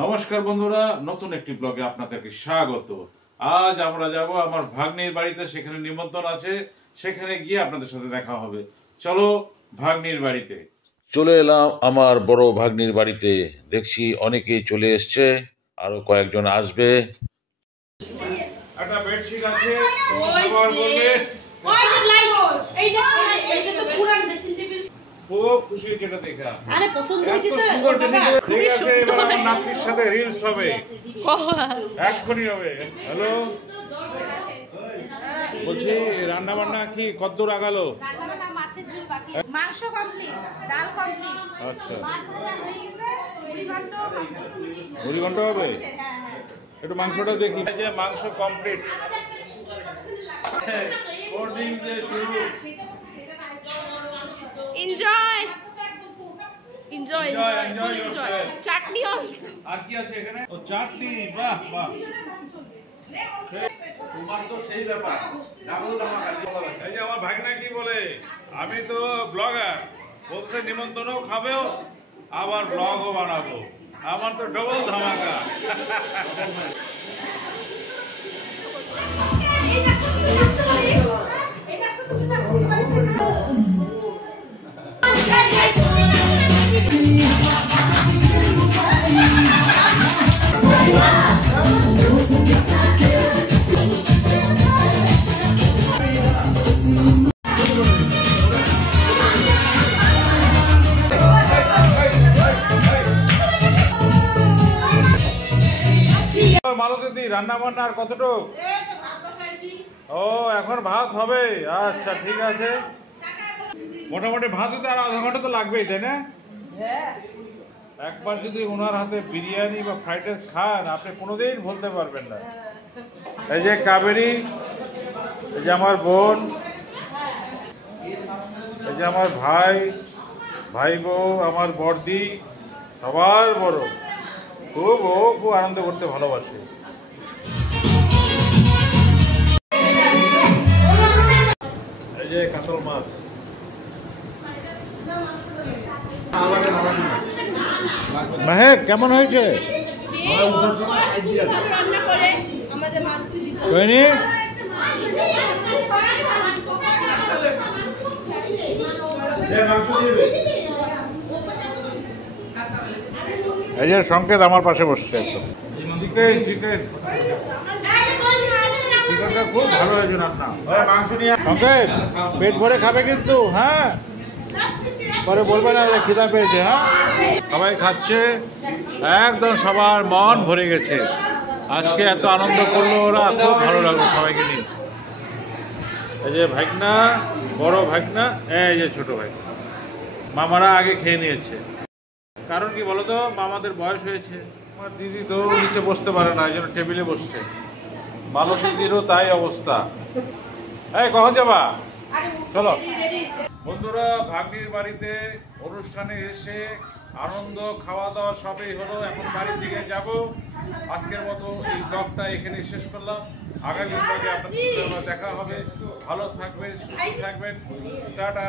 নমস্কার বন্ধুরা, নতুন একটি ব্লগে আপনাদেরকে স্বাগত। আজ আমরা যাব আমার ভাগ্নির বাড়িতে, সেখানে নিমন্ত্রণ আছে, সেখানে গিয়ে আপনাদের সাথে দেখা হবে। চলো ভাগ্নির বাড়িতে। চলে এলাম আমার বড় ভাগ্নির বাড়িতে। দেখছি অনেকেই চলে এসছে, আরো কয়েকজন আসবে। একটা বেডশিট আছে, ব্যবহার করবে। খুব খুশি যেটা দেখা। আরে পছন্দ হয়েছে এত তো সুন্দর ড্রেসিং বাবা, ঠিক আছে। এবার আমার নাতির সাথে রিলস হবে, এক্ষুনি হবে। হ্যালো, বলছি রান্না বান্না কি কতদূর আগালো? রান্নাবান্না মাছের ঝোল বাকি, মাংস কমপ্লিট, ডাল কমপ্লিট, আচ্ছা, মাছ ভাজা হয়ে গেছে, মুড়িঘণ্ট কমপ্লিট। মুড়ি ঘন্টা হবে? হ্যাঁ হ্যাঁ, একটু মাংসটা দেখি। এই যে মাংস কমপ্লিট, কোল্ড ড্রিঙ্কস দিয়ে শুরু। Enjoy enjoy Enjoy yourself. চাটনি অলসো। আর কি আছে এখানে? ও চাটনি, বাহ বাহ। তোমার তো সেই ব্যাপার, ডাবল ধামাকা। এই যে আমার ভাগনা কি বলে, আমি তো ব্লগার, বলছে নিমন্ত্রণও খাবেও আবার ব্লগও বানাবো। আমার তো ডবল ধামাকা। মালতী, রান্না বান্না আর কতটুকু? ও, এখন ভাত হবে। আচ্ছা ঠিক আছে, মোটামুটি ভাত হতে আর আধা ঘন্টা তো লাগবেই, তাই না? একবার যদি ওনার হাতে বিরিয়ানি বা ফ্রাইড রাইস খান, আপনি কোনোদিন ভুলতে পারবেন না। এই যে কাবেরী, এই যে আমার বোন, এই যে আমার ভাই, ভাই বউ, আমার বড়দি, সবার বড়। খুব আনন্দ করতে ভালোবাসে। এই যে কাতল মাছ। মেহেক, কেমন হয়েছে? রান্না করে আমাদের মাছ দিতে সৈনি, এই যে সংকেত আমার পাশে বসছে একদম। চিকেনটা খুব ভালো হয়েছে রান্না। মাংস নিয়ে সংকেত পেট ভরে খাবে কিন্তু, হ্যাঁ? পরে বলবে না যে খিদা পেয়েছে। হ্যাঁ, সবাই খাচ্ছে, একদম সবার মন ভরে গেছে। আজকে এত আনন্দ করলো ওরা, খুব ভালো লাগলো সবাইকে নিয়ে। এই যে ভাগনা, বড় ভাগনা, এই যে ছোট ভাই, মামারা আগে খেয়ে নিয়েছে। কারণ কি বলতো, মামাদের বয়স হয়েছে। আমার দিদি তো নিচে বসতে পারে না, এই জন্য টেবিলে বসছে। মালতী দিদিরও তাই অবস্থা। এই কখন যাবা? চলো বন্ধুরা, ভাগ্নির বাড়িতে অনুষ্ঠানে এসে আনন্দ, খাওয়া দাওয়া সবই হলো। এখন বাড়ির দিকে যাব। আজকের মতো এই ব্লগটা এখানে শেষ করলাম। আগামী ব্লগে আপনাদের সাথে দেখা হবে। ভালো থাকবেন, সুস্থ থাকবেন, টাটা।